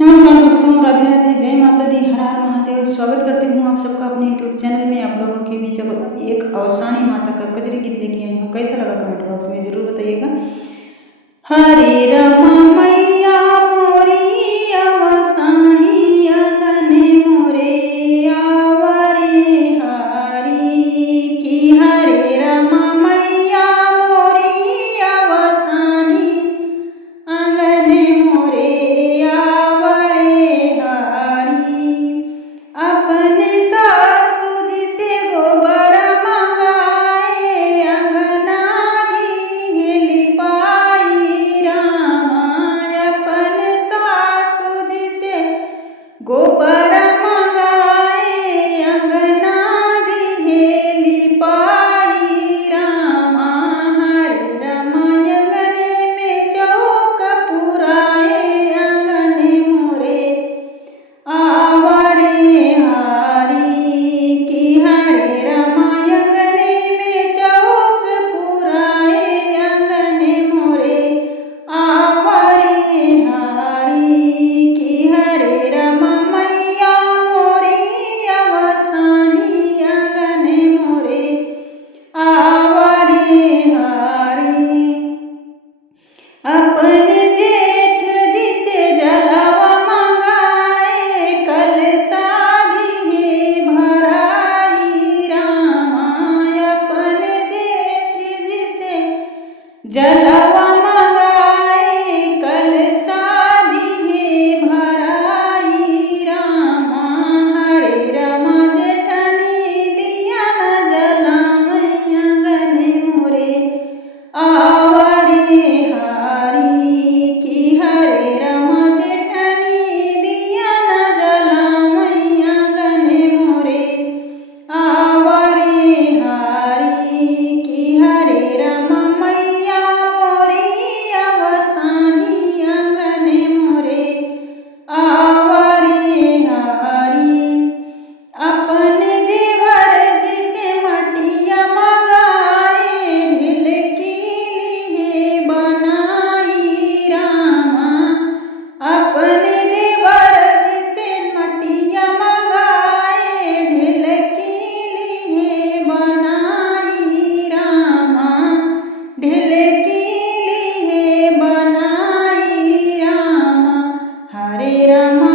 नमस्कार दोस्तों, राधे राधे, जय माता दी, हर हर महादेव। स्वागत करती हूँ आप सबका अपने यूट्यूब चैनल में। आप लोगों के बीच अब एक अवसानी माता का कजरी गीत लेके आई हूँ। कैसा लगा कमेंट बॉक्स में जरूर बताइएगा। हरे रमा मैया मोरी अवसानी अगने मोरे आवरे हरी की। हरे रमा मैया मोरी अवसानी अगने मोरे अपने सासू जी से गोबर मंगाए अंगना दी लिपाई रामा। अपने सासू जी से गोबर मंगाए अंगना दी लिपाई रामा। हरे रामा अंगने में चौक पुराए अंगने मोरे आवरे अपने जेठ जी से जलावा मंगाए कल शादी है भराई रामा। अपने जेठ जी से जलावा मंगाए कल शादी है भराई रामा। हरे रामा जेठनी दिया न जलावे अंगने मोरे आवरे अपने देवर जी से मटिया मंगाए ढिलकी है बनाई रामा। अपने देवर जी से मटिया मंगाए ढिलकी है बनाई रामा। ढिलकी है बनाई रामा। हरे रामा